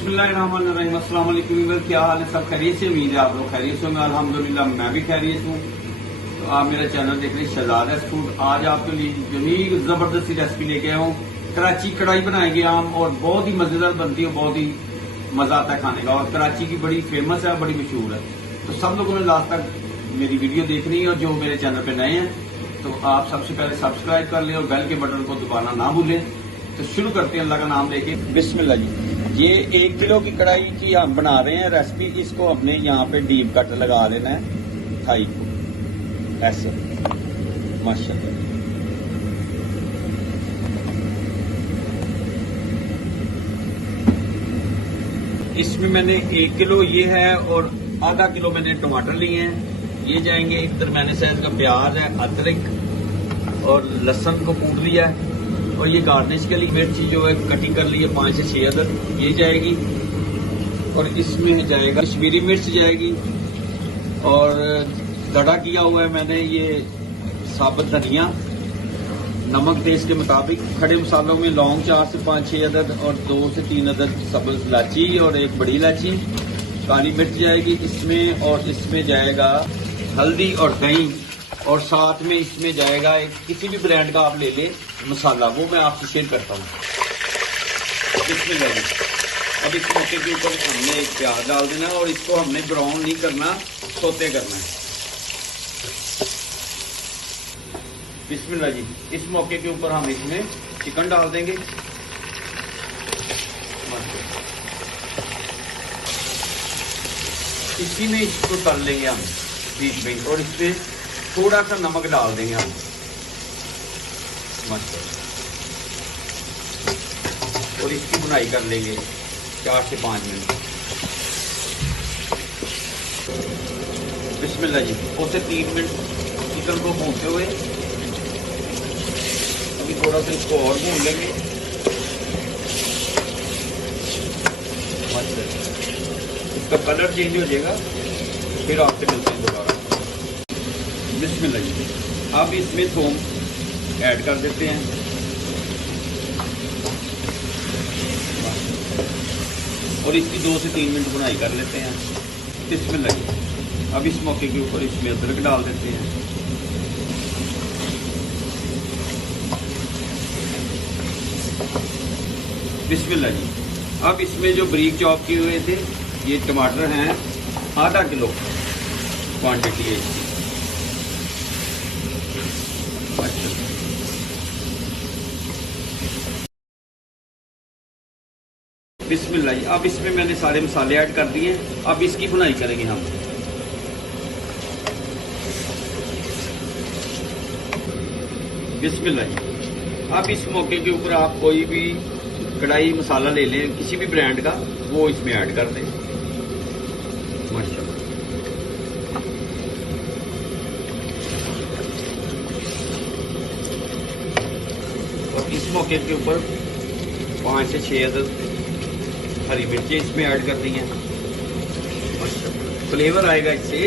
बिस्मिल्लाहिर्रहमानिर्रहीम। अस्सलाम वालेकुम। क्या हाल है? सब खैरियत से? उम्मीद है आप लोग खैरियत से होंगे। अल्हम्दुलिल्लाह मैं भी खैरियत हूँ। तो आप मेरा चैनल देख रहे हैं शहजाद रेस्ट फूड। आज आपके लिए जमील जबरदस्ती रेसिपी लेके आया हूँ। कराची कढ़ाई बनाएंगे हम, और बहुत ही मजेदार बनती है, बहुत ही मजा आता है खाने का। और कराची की बड़ी फेमस है, बड़ी मशहूर है। तो सब लोगों ने लास्ट तक मेरी वीडियो देखनी है, और जो मेरे चैनल पे नए हैं तो आप सबसे पहले सब्सक्राइब कर लें और बेल के बटन को दबाना ना भूलें। तो शुरू करते हैं अल्लाह का नाम लेके। बिस्मिल्लाह जी। ये 1 किलो की कढ़ाई की हम बना रहे हैं रेसिपी। इसको हमने यहाँ पे डीप कट लगा लेना है थाई को, ऐसे माशाल्लाह। इसमें मैंने 1 किलो ये है, और आधा किलो मैंने टमाटर लिए हैं। ये जाएंगे। एक दरमियाने साइज का प्याज है, अदरक और लहसुन को कूट लिया है। और ये गार्निश के लिए मिर्ची जो है कटिंग कर ली है 5 से 6 अदद, ये जाएगी। और इसमें जाएगा कश्मीरी मिर्च जाएगी, और दड़ा किया हुआ है मैंने ये साबुत धनिया, नमक टेस्ट के मुताबिक। खड़े मसालों में लौंग 4 से 5-6 अदद, और 2 से 3 अदद सब्ज इलायची और एक बड़ी इलायची। काली मिर्च जाएगी इसमें, और इसमें जाएगा हल्दी और दही, और साथ में इसमें जाएगा एक किसी भी ब्रांड का आप ले ले मसाला, वो मैं आपसे शेयर करता हूँ। इसमें जाएगी। अब इस मौके के ऊपर हमने एक प्याज डाल देना है, और इसको हमने ब्राउन नहीं करना, सोते करना है। बिस्मिल्लाह जी। इस मौके के ऊपर हम इसमें चिकन डाल देंगे। इसी में इसको तल लेंगे हम बीच में, और इसमें थोड़ा सा नमक डाल देंगे हम। और इसकी बुनाई कर लेंगे 4 से 5 मिनट। बिस्मिल्लाह जी। 2 से 3 मिनट चिकन को भूनते हुए अभी थोड़ा सा इसको और भून लेंगे। इसका कलर चेंज हो जाएगा, फिर आपसे मिलते हैं दोबारा। बिस्मिल्लाह जी। अब इसमें थोम ऐड कर देते हैं, और इसकी 2 से 3 मिनट बुनाई कर लेते हैं। बिस्मिल्लाह जी। अब इस मौके के ऊपर इसमें अदरक डाल देते हैं। बिस्मिल्लाह जी। अब इसमें जो बारीक चॉप किए हुए थे ये टमाटर हैं, आधा किलो क्वांटिटी है इसकी। बिस्मिल्लाह जी। अब इसमें मैंने सारे मसाले ऐड कर दिए। अब इसकी बुनाई करेंगे हम। बिस्मिल्लाह जी। अब इस मौके के ऊपर आप कोई भी कढ़ाई मसाला ले लें किसी भी ब्रांड का, वो इसमें ऐड कर दें। माशाल्लाह। और इस मौके के ऊपर 5 से 6 अदद हरी मिर्ची इसमें ऐड कर दी हैं। फ्लेवर आएगा इससे,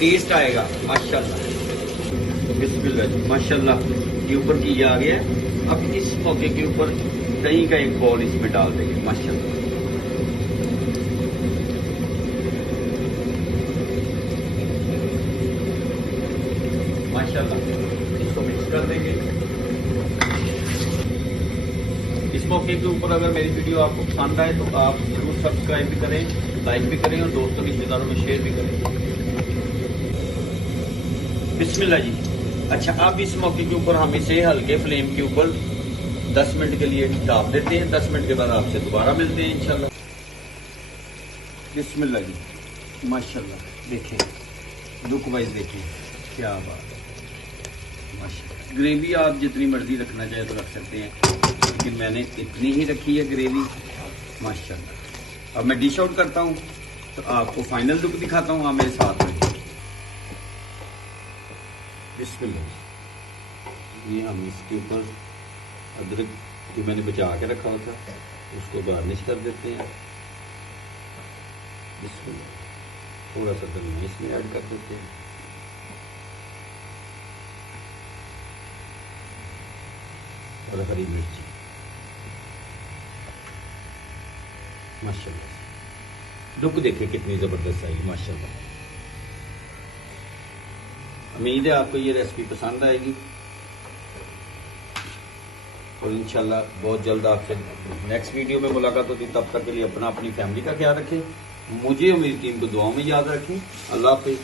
टेस्ट आएगा माशाल्लाह। बिस्मिल्लाह जी। माशाल्लाह ये ऊपर की आ गया है। अब इस मौके के ऊपर दही का एक बॉल इसमें डाल देंगे। माशाल्लाह। माशाल्लाह इसको मिक्स कर देंगे। इस मौके के ऊपर अगर मेरी वीडियो आपको पसंद आए तो आप जरूर सब्सक्राइब भी करें, लाइक भी करें, और दोस्तों रिश्तेदारों में शेयर भी करें। बिस्मिल्लाह जी। अच्छा, अब इस मौके के ऊपर हम इसे हल्के फ्लेम के ऊपर 10 मिनट के लिए ढाप देते हैं। 10 मिनट के बाद आपसे दोबारा मिलते हैं इंशाल्लाह। बिस्मिल्लाह जी। माशाल्लाह देखें, लुक वाइज देखें, क्या बात है माशाल्लाह। ग्रेवी आप जितनी मर्जी रखना चाहे तो रख सकते हैं, लेकिन मैंने इतनी ही रखी है ग्रेवी माशाल्लाह। अब मैं डिश आउट करता हूँ तो आपको फाइनल लुक दिखाता हूँ। आप मेरे साथ में। बिस्मिल्लाह। ये हम इसके ऊपर अदरक जो मैंने बचा के रखा हुआ था उसको गार्निश कर देते हैं। बिस्मिल्लाह। थोड़ा सा धनिया इसमें ऐड कर देते हैं, और हरी मिर्ची। माशाल्लाह लुक देखे कितनी जबरदस्त आई माशाल्लाह। उम्मीद है आपको ये रेसिपी पसंद आएगी और इंशाल्लाह बहुत जल्द आपसे नेक्स्ट वीडियो में मुलाकात होती। तब तक के लिए अपनी फैमिली का ख्याल रखें, मुझे और मेरी टीम को दुआओं में याद रखें। अल्लाह हाफिज़।